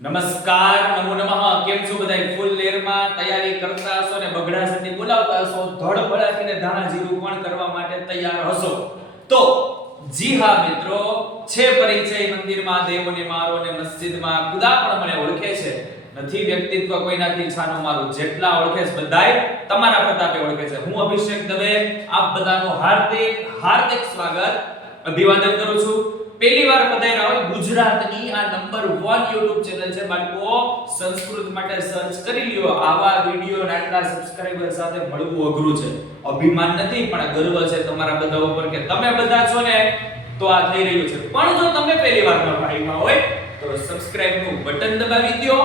નમસ્કાર, નમો નમઃ. કેમ છો બધાય? ફૂલ લેરમાં તૈયારી કરતા હશો ને બગડા સતી બોલાવતા હશો. ધડ ભડાકીને ધાણા જીરું પણ કરવા માટે તૈયાર હશો. તો, જી હા મિત્રો, છે પરિચય મંદિરમાં દેવોને મારો ને મસ્જિદમાં ખુદા પણ મને ઓળખે છે. નથી વ્યક્તિત્વ કોઈનાથી છાનો મારું જેટલા ઓળખે છે બધાય, તમારા પ્રતાપે ઓળખે છે. હું અભિષેક દવે, આપ બધાનો હાર્દિક હાર્દિક સ્વાગત. અભિવાદન કરું છું. પહેલી વાર પધાર્યા હોય ગુજરાતની આ નંબર 1 YouTube ચેનલ છે. બાળકો, સંસ્કૃત માટે સર્ચ કરી લ્યો. આવા વિડિયો નાટલા સબસ્ક્રાઇબર સાથે મળવું અઘરું છે. અભિમાન નથી, પણ ગર્વ છે તમારા બધા ઉપર કે તમે બધા છો ને, તો આ થઈ રહ્યું છે. પણ જો તમે પહેલી વાર આવ્યા હોય તો સબસ્ક્રાઇબનું બટન દબાવી દો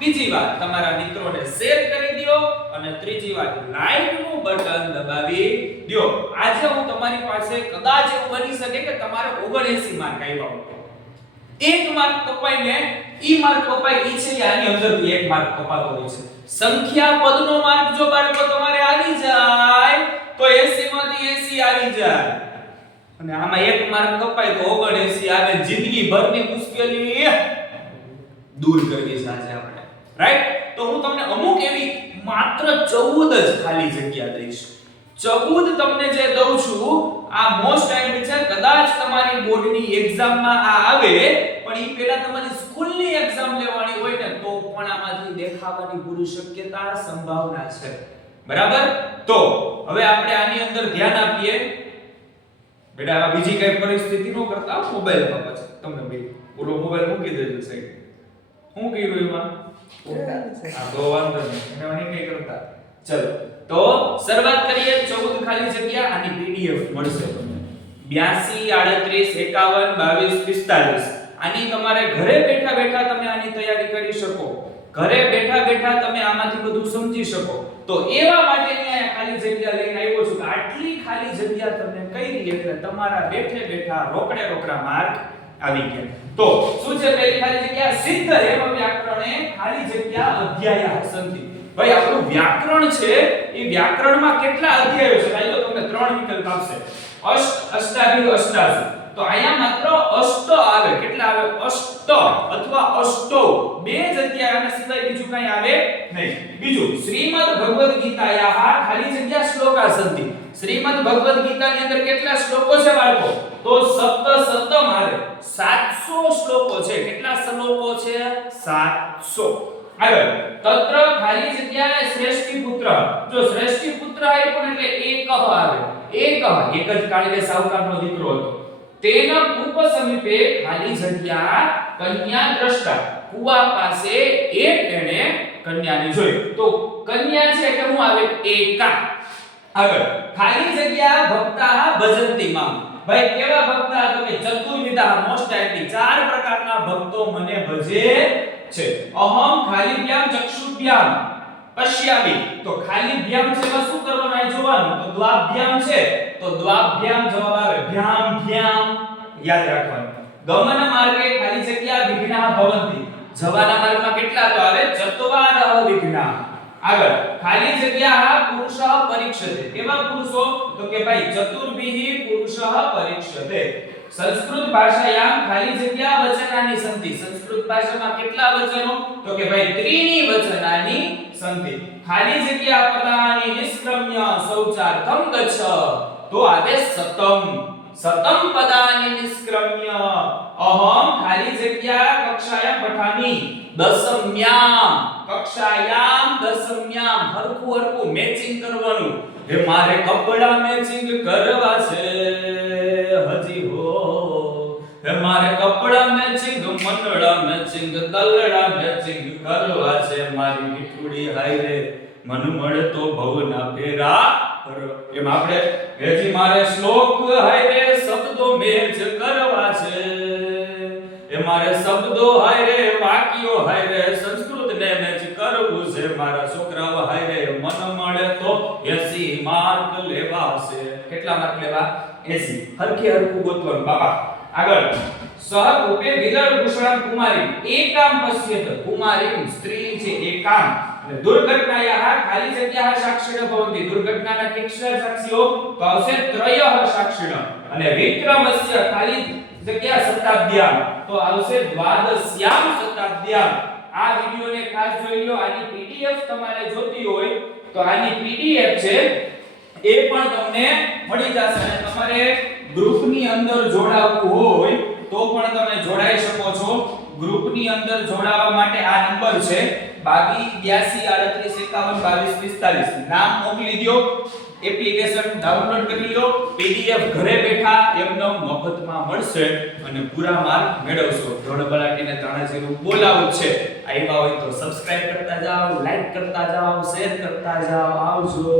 બીજી વાર તમારા મિત્રોને શેર કરી દો અને ત્રીજી વાર લાઈકનું બટન દબાવી દો આજે હું તમારી પાસે કદાચ એવું બની શકે કે તમારે 79 માર્ક આવ્યા હોય એક માર્ક કપાઈને ઈ માર્ક કપાય ઈ છે આની અંદરથી એક માર્ક કપાતો હોય છે. સંખ્યા પદનો માર્ક જો બાળકો તમારે આવી જાય, તો 80 માંથી 80 આવી જાય. અને આમાં એક માર્ક કપાય તો 79 આવે. જિંદગી ભરની મુશ્કેલી દૂર કરવી આજે આપણે. રાઈટ તો હું તમને અમુક એવી માત્ર 14 જ ખાલી જગ્યા દઈશ. 14 તમને જે દઉં છું, આ મોસ્ટ ટાઈમ છે, કદાચ તમારી બોર્ડની એક્ઝામમાં આ આવે, પણ એ પહેલા તમારી સ્કૂલની એક્ઝામ લેવાની હોય ને, તો પણ આમાંથી દેખાવાની પૂરી શક્યતા, સંભાવના છે. બરાબર? તો હવે આપણે આની અંદર ધ્યાન આપીએ. બેટા, આ બીજી કઈ પરિસ્થિતિ નો કરતા મોબાઈલમાં પછી. તમને બે. ઓલો મોબાઈલ મૂકી દેજો સાઈડ હું કર્યું એમાં? આ તો વાંધો નહીં. એને અહીં કઈ કરતા. ચલો. તો શરૂઆત કરીએ 14 ખાલી જગ્યા, આની પીડીએફ મળશે તમને. 82 38 51 22 45 આની તમારે ઘરે બેઠા બેઠા તમે આની તૈયારી કરી શકો. ઘરે બેઠા બેઠા તમે આમાંથી બધું સમજી શકો. તો એવા માટે અહીંયા ખાલી જગ્યા લઈને આવ્યો છું કે આટલી ખાલી જગ્યા તમને કઈ રીતે એટલે તમારા બેઠે બેઠા રોકડે રોકડા માર્ક આવી ગયા. તો શું છે પહેલી ખાલી જગ્યા? સિદ્ધ હેમ વ્યાકરણે ખાલી જગ્યા અધ્યાય સંધિ ભાઈ, આપણું વ્યાકરણ છે, એ વ્યાકરણમાં કેટલા અધ્યાયો છે? ભાઈ તો તમને ત્રણ વિકલ્પ આપશે. અષ્ટ અષ્ટાભિ અષ્ટાસુ તો અહીંયા માત્ર અષ્ટ આવે. કેટલા આવે? અષ્ટ અથવા અષ્ટો. બે જગ્યા આના સિવાય બીજું કઈ આવે નહીં. બીજું, શ્રીમદ ભગવદ ગીતાયાહ ખાલી જગ્યા શ્લોકા સંધિ શ્રીમદ ભગવદ ગીતાની અંદર કેટલા શ્લોકો છે બાળકો? તો સપ્ત સપ્તમ મારે. 700 શ્લોકો છે. કેટલા શ્લોકો છે? 700 આગળ. તત્ર ખાલી જગ્યા શ્રેષ્ઠી પુત્ર. જો શ્રેષ્ઠી પુત્ર આવે પણ એટલે એક આવે. એક એક જ કાળીદાસ સાવકારનો દીકરો હતો. તેના કૂપ સમીપે ખાલી જગ્યા કન્યા દ્રષ્ટા. કુવા પાસે એક એણે કન્યાને જોઈ. તો કન્યા છે એટલે હું આવે? એકા. આગળ. ખાલી જગ્યા ભક્તા ભજંતી માં ભાઈ, કેવા ભક્તા તમે ચતુર્વિધા મોસ્ટ આઈટી ચાર પ્રકારના ભક્તો મને ભજે છે. અહમ ખાલીભ્યામ ચક્ષુભ્યામ, પશ્યામી. તો ખાલીભ્યામ છે, એમાં શું કરવાનું? આ જોવાનું. તો દ્વાભ્યામ છે. તો દ્વાભ્યામ જવાબ આવે ભ્યામ ભ્યામ. યાદ રાખવાનું. ગમન માર્ગે ખાલી જગ્યા વિઘ્ના ભવંતી. જવાના માર્ગમાં કેટલા તો આવે? ચત્વાર વિઘ્ના. આગળ. ખાલી જગ્યા પુરુષ પરીક્ષતે. કેવા પુરુષો? તો કે ભાઈ, ચતુર્ભિહી પુરુષ પરીક્ષતે. સંસ્કૃત ભાષાયામ ખાલી જગ્યા વચનાની સંધિ. સંસ્કૃત ભાષામાં કેટલા વચનો? તો કે ભાઈ, ત્રીની વચનાની સંધિ. ખાલી જગ્યા પદાની નિષ્ક્રમ્ય શૌચાર્થમ ગચ્છ. તો આદેશ સતમ સતમ પદાની નિષ્ક્રમ્ય. અહમ ખાલી જગ્યા કક્ષાયા પઠામી. દસમ્યામ કક્ષાયામ દસમ્યામ હરખું હરખું મેચિંગ કરવાનું. હે મારે કપડા મેચિંગ કરવા છે, હજી હો. હે મારે કપડા મેચિંગ મંડળા મેચિંગ તલડા મેચિંગ કરવા છે, મારી મીઠુડી હાય રે મન મળતો ભવના ફેરા એમ આપણે, હેજી મારે શ્લોક હાય રે શબ્દો મેચ કરવા છે. એ મારે શબ્દો હાય રે વાક્યો હાય રે મારા છોકરાઓ હાય મન મળે તો 80 માર્ક લેવા છે કેટલા માર્ક લેવા? 80 હરખી હરખું ગોતવાનું. બાપા આગળ. સહરૂપે વિરળ ભૂષણ કુમારી. એકામ પશ્યત. કુમારી સ્ત્રી છે એકામ દુર્ઘટનાયા ખાલી જગ્યા સાક્ષીણ ભવંતી દુર્ઘટનાના કેટલા સાક્ષીઓ તો આવશે ત્રયઃ સાક્ષીણ અને વિક્રમસ્ય ખાલી જગ્યા શતાબ્દ્યામ. તો આવશે દ્વાદશ્યામ શતાબ્દ્યામ. આ વિડિયોને ખાસ જોઈ લો, આની પીડીએફ તમારે જોતી હોય તો આની પીડીએફ છે, એ પણ તમને મળી જશે. અને તમારે ગ્રુપની અંદર જોડાવવું હોય તો પણ તમે જોડાઈ શકો છો. ગ્રુપની અંદર જોડાવા માટે આ નંબર છે 22 નામ મોકલી દો એપ્લિકેશન ડાઉનલોડ કરી લો પીડીએફ ઘરે બેઠા એમનો મફતમાં મળશે અને પૂરા માર્ક મેળવશો. ધોળ બલાટીને ત્રણે જેવું બોલાવું છે. આવ્યા હોય તો સબસ્ક્રાઇબ કરતા જાઓ લાઈક કરતા જાઓ શેર કરતા જાઓ. આવજો.